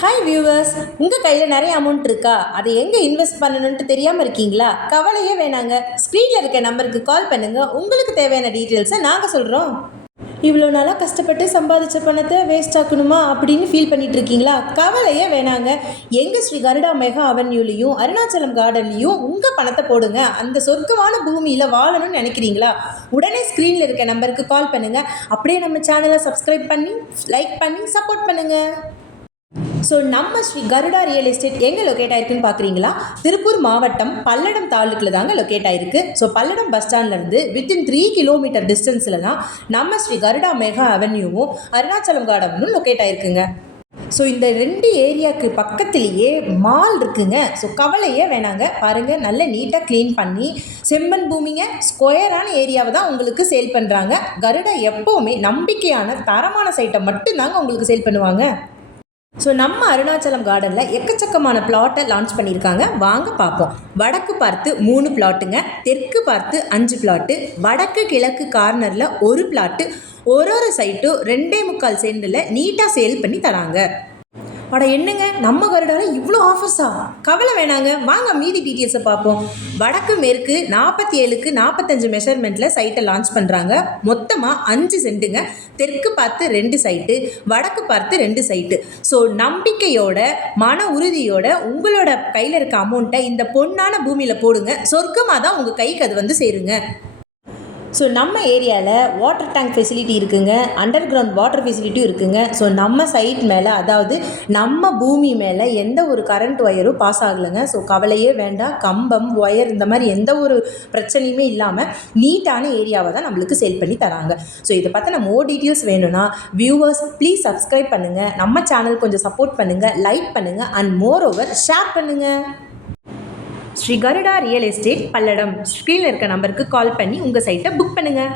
Hi viewers, உங்கள் கையில் நிறைய அமௌண்ட் இருக்கா? அதை எங்கே இன்வெஸ்ட் பண்ணணுன்ட்டு தெரியாமல் இருக்கீங்களா? கவலையே வேணாங்க. ஸ்க்ரீனில் இருக்க நம்பருக்கு கால் பண்ணுங்கள். உங்களுக்கு தேவையான டீட்டெயில்ஸை நாங்கள் சொல்கிறோம். இவ்வளோ நாளாக கஷ்டப்பட்டு சம்பாதிச்ச பணத்தை வேஸ்ட் ஆக்கணுமா அப்படின்னு ஃபீல் பண்ணிட்டு இருக்கீங்களா? கவலையே வேணாங்க. எங்கள் ஸ்ரீ கருடா மெகா அவென்யூலையும் அருணாச்சலம் கார்டன்லையும் உங்கள் பணத்தை போடுங்க. அந்த சொர்க்கமான பூமியில் வாழணும்னு நினைக்கிறீங்களா? உடனே ஸ்க்ரீனில் இருக்க நம்பருக்கு கால் பண்ணுங்கள். அப்படியே நம்ம சேனலை சப்ஸ்கிரைப் பண்ணி லைக் பண்ணி சப்போர்ட் பண்ணுங்கள். ஸோ நம்ம ஸ்ரீ கருடா ரியல் எஸ்டேட் எங்கே லொக்கேட் ஆயிருக்குன்னு பார்க்குறீங்களா? திருப்பூர் மாவட்டம் பல்லடம் தாலுக்கில் தாங்க லொக்கேட் ஆயிருக்கு. ஸோ பல்லடம் பஸ் ஸ்டாண்ட்லேருந்து வித்தின் 3 கிலோமீட்டர் டிஸ்டன்ஸில் தான் நம்ம ஸ்ரீ கருடா மெகா அவென்யூவும் அருணாச்சலம் கார்டனும் லொக்கேட் ஆயிருக்குங்க. ஸோ இந்த 2 ஏரியாவுக்கு பக்கத்துலேயே மால் இருக்குங்க. ஸோ கவலையே வேணாங்க. பாருங்கள், நல்ல நீட்டாக க்ளீன் பண்ணி செம்மண் பூமிங்க, ஸ்கொயரான ஏரியாவை தான் உங்களுக்கு சேல் பண்ணுறாங்க. கருடா எப்போவுமே நம்பிக்கையான தரமான சைட்டை மட்டும்தாங்க உங்களுக்கு சேல் பண்ணுவாங்க. ஸோ நம்ம அருணாச்சலம் கார்டனில் எக்கச்சக்கமான பிளாட்டை லான்ச் பண்ணியிருக்காங்க. வாங்க பார்ப்போம். வடக்கு பார்த்து 3 பிளாட்டுங்க, தெற்கு பார்த்து 5 பிளாட்டு, வடக்கு கிழக்கு கார்னரில் 1 பிளாட்டு, ஒரு சைட்டும் 2.25 சென்டில் நீட்டாக சேல் பண்ணி தராங்க. அட என்னங்க, நம்ம கருடாவில் இவ்வளோ ஆஃபர்ஸா? கவலை வேணாங்க, வாங்க மீதி டீட்டெயில்ஸை பார்ப்போம். வடக்கு மேற்கு 47க்கு 45 மெஷர்மெண்ட்டில் சைட்டை லான்ச் பண்ணுறாங்க. மொத்தமாக 5 சென்ட்டுங்க. தெற்கு பார்த்து 2 சைட்டு, வடக்கு பார்த்து 2 சைட்டு. ஸோ நம்பிக்கையோட மன உறுதியோட உங்களோட கையில் இருக்க அமௌண்ட்டை இந்த பொன்னான பூமியில் போடுங்க. சொர்க்கமாக தான் உங்கள் கைக்கு அது வந்து சேருங்க. ஸோ நம்ம ஏரியாவில் வாட்டர் டேங்க் ஃபெசிலிட்டி இருக்குங்க, அண்டர் கிரவுண்ட் வாட்டர் ஃபெசிலிட்டியும் இருக்குங்க. ஸோ நம்ம சைட் மேலே, அதாவது நம்ம பூமி மேலே எந்த ஒரு கரண்ட் ஒயரும் பாஸ் ஆகலைங்க. ஸோ கவலையே வேண்டாம். கம்பம், ஒயர் இந்த மாதிரி எந்த ஒரு பிரச்சனையுமே இல்லாமல் நீட்டான ஏரியாவை தான் நம்மளுக்கு சேல் பண்ணி தராங்க. ஸோ இதை பற்றின மோர் டீட்டெயில்ஸ் வேணும்னா வியூவர்ஸ் ப்ளீஸ் சப்ஸ்கிரைப் பண்ணுங்கள், நம்ம சேனல் கொஞ்சம் சப்போர்ட் பண்ணுங்கள், லைக் பண்ணுங்கள் அண்ட் மோர் ஓவர் ஷேர் பண்ணுங்கள். ஸ்ரீ கருடா ரியல் எஸ்டேட் பல்லடம், ஸ்க்ரீனில் இருக்க நம்பருக்கு கால் பண்ணி உங்கள் சைட்டை புக் பண்ணுங்கள்.